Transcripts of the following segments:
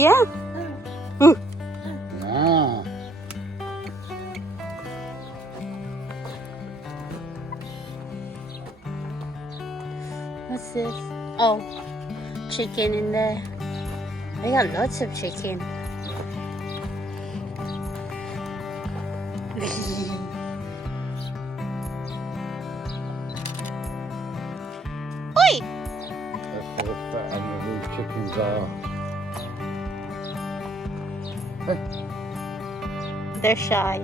Yeah. Ooh. Yeah. What's this? Oh, chicken in there. They got lots of chicken. Oi! That's what fat and these chickens are. They're shy.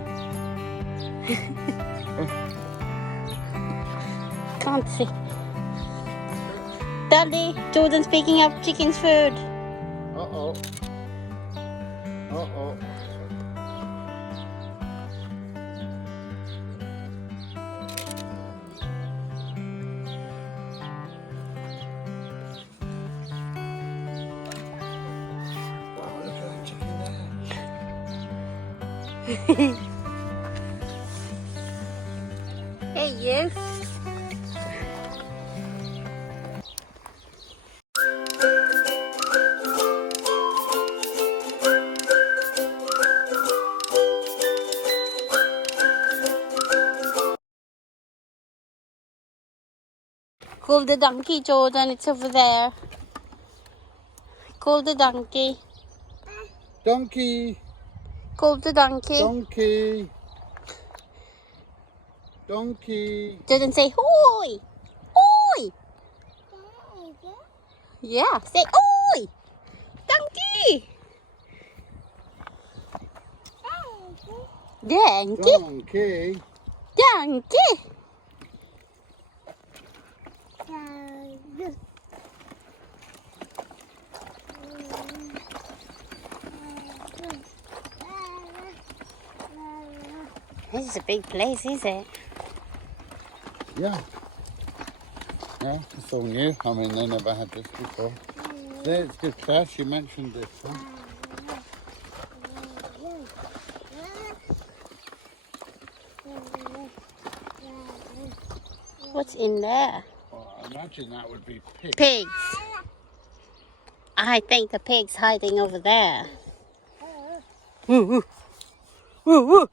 Can't see. Daddy, Jordan's picking up chicken's food. Uh-oh. Uh-oh. Wow, look at that chicken there. Hey, you. Call the donkey, Jordan. It's over there. Call the donkey. Donkey. Call the donkey. Donkey. Donkey. Jordan, say hoi. Hoi. Yeah, say oi. Donkey. Donkey. Donkey. Donkey. This is a big place, is it? Yeah. Yeah, it's all new. I mean, they never had this before. There, it's good class. You mentioned this, huh? What's in there? Well, I imagine that would be pigs. Pigs. I think the pig's hiding over there. Woo, woo. Woo, woo.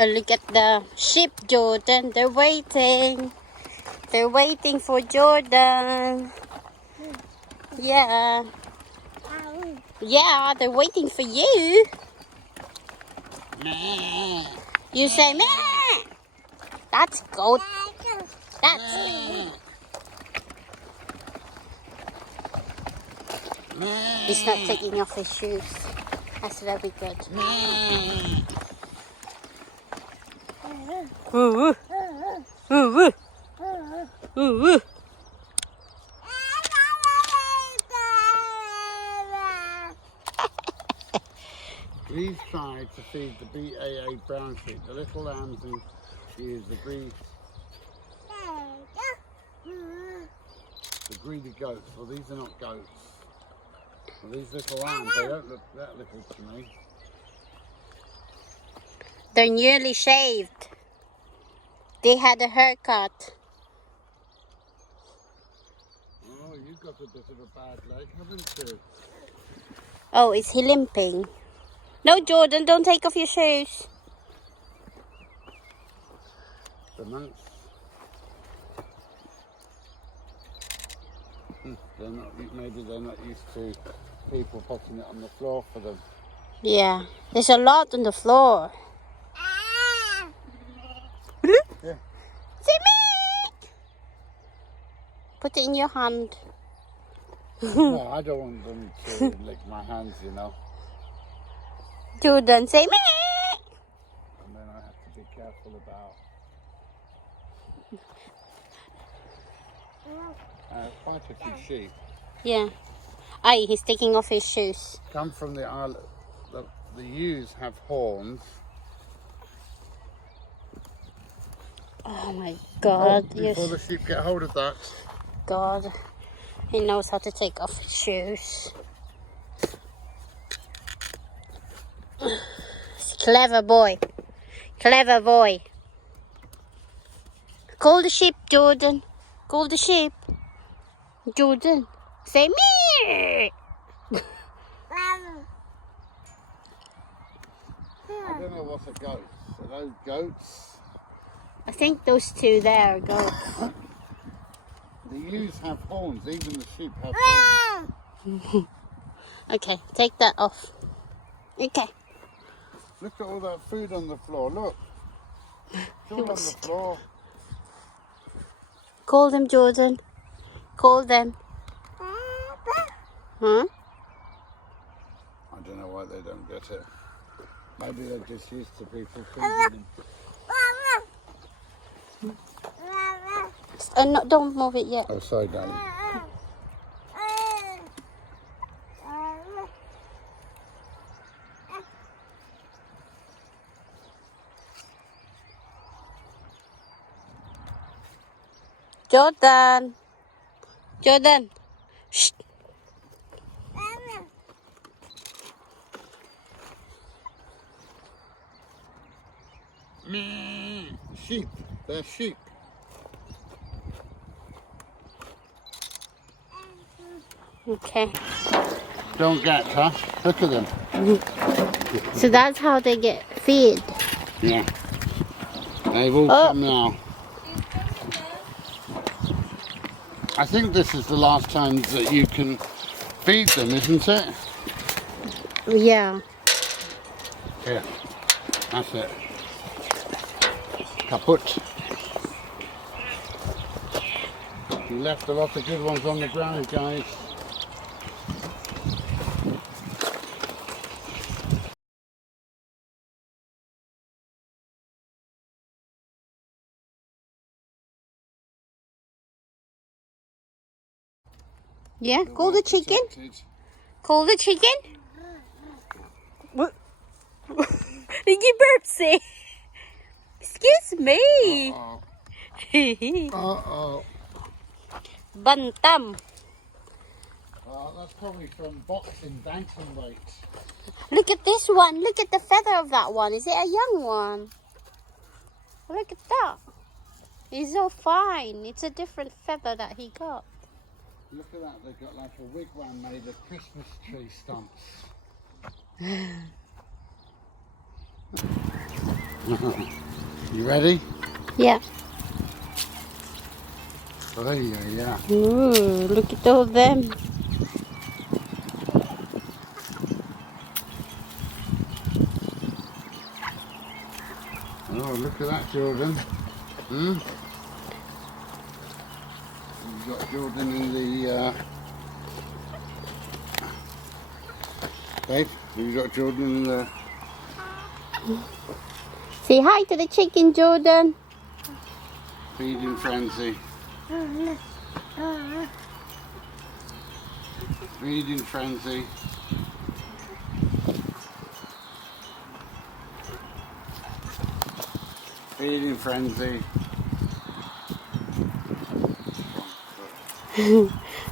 Oh, look at the sheep, Jordan. They're waiting. They're waiting for Jordan. Yeah. Yeah, they're waiting for you. You say meh. That's goat. That's me. He's not taking off his shoes. That's very good. Woo woo. Woo woo. Woo woo. These tried to feed the BAA brown sheep, the little lambs and ewes, the greedy goats. Well, these are not goats. Well, these little lambs, they don't look that little to me. They're nearly shaved. They had a haircut. Oh, you've got a bit of a bad leg, haven't you? Oh, is he limping? No, Jordan, don't take off your shoes. The months. They're not, maybe they're not used to people putting it on the floor for them. Yeah, there's a lot on the floor. Yeah. Say me. Put it in your hand. No, I don't want them to lick my hands, you know. Jordan, say me. And then I have to be careful about quite a few sheep Yeah. Aye, he's taking off his shoes. come from the island. The ewes have horns. Oh my God. Before the sheep get hold of that. God. He knows how to take off his shoes. Clever boy. Clever boy. Call the sheep, Jordan. Call the sheep. Jordan. Say me. I don't know what's a goat. Are those goats? I think those two there are goats. The ewes have horns, even the sheep have horns. Okay, take that off. Okay. Look at all that food on the floor, look. It's all on the floor. Call them, Jordan. Call them. Huh? I don't know why they don't get it. Maybe they're just used to people feeding them. No, don't move it yet. Oh, sorry, darling. Jordan. Jordan. Shh. Sheep. They're sheep. Okay. Don't get Tash. Look at them. So that's how they get fed. Yeah. They've all come now. I think this is the last time that you can feed them, isn't it? Yeah. Here. That's it. Kaput. You left a lot of good ones on the ground, guys. Yeah, call the chicken. Call the chicken. What? Did you burp say? Excuse me. Uh-oh. Bantam. Well, that's probably from boxing, bantam weight. Look at this one. Look at the feather of that one. Is it a young one? Look at that. He's so fine. It's a different feather that he got. Look at that. They've got like a wigwam made of Christmas tree stumps. You ready? Yeah. Oh, yeah. Ooh, look at all them. Oh, look at that, Jordan. Hmm? You've got Jordan in the... Dave, you've got Jordan in the... Say hi to the chicken, Jordan. feeding frenzy. Feeding frenzy. Feeding frenzy.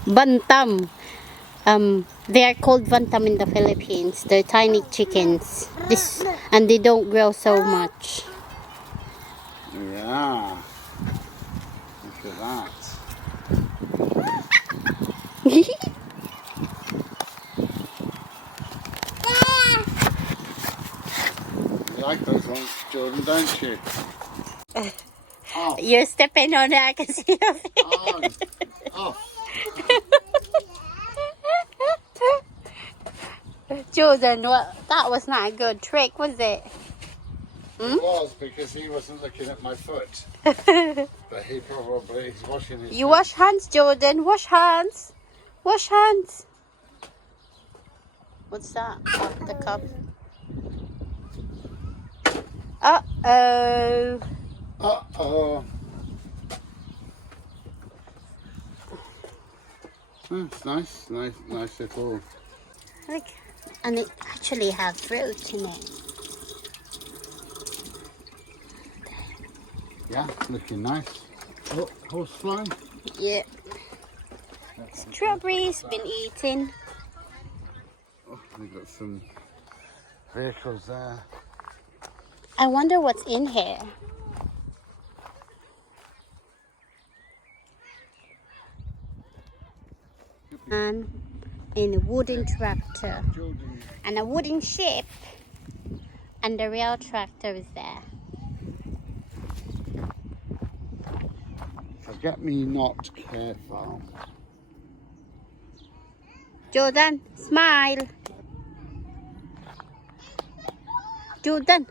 Bantam. They are called bantam in the Philippines. They're tiny chickens. And they don't grow so much. Yeah. Look at that. You like those ones, Jordan, don't you? Oh. You're stepping on it, I can see your feet. Oh. Jordan, that was not a good trick, was it? It was, because he wasn't looking at my foot. But he's washing his You wash hands, Jordan. Wash hands. Wash hands. What's that? Oh, the cup. Uh-oh. Uh-oh. That's nice little... Look, and it actually has fruit in it. Yeah, looking nice. Oh, horsefly. Yeah. Strawberries been eaten. Oh, we've got some vehicles there. I wonder what's in here. And in a wooden tractor and a wooden ship, and the real tractor is there. Forget me not careful. Jordan, smile. Jordan.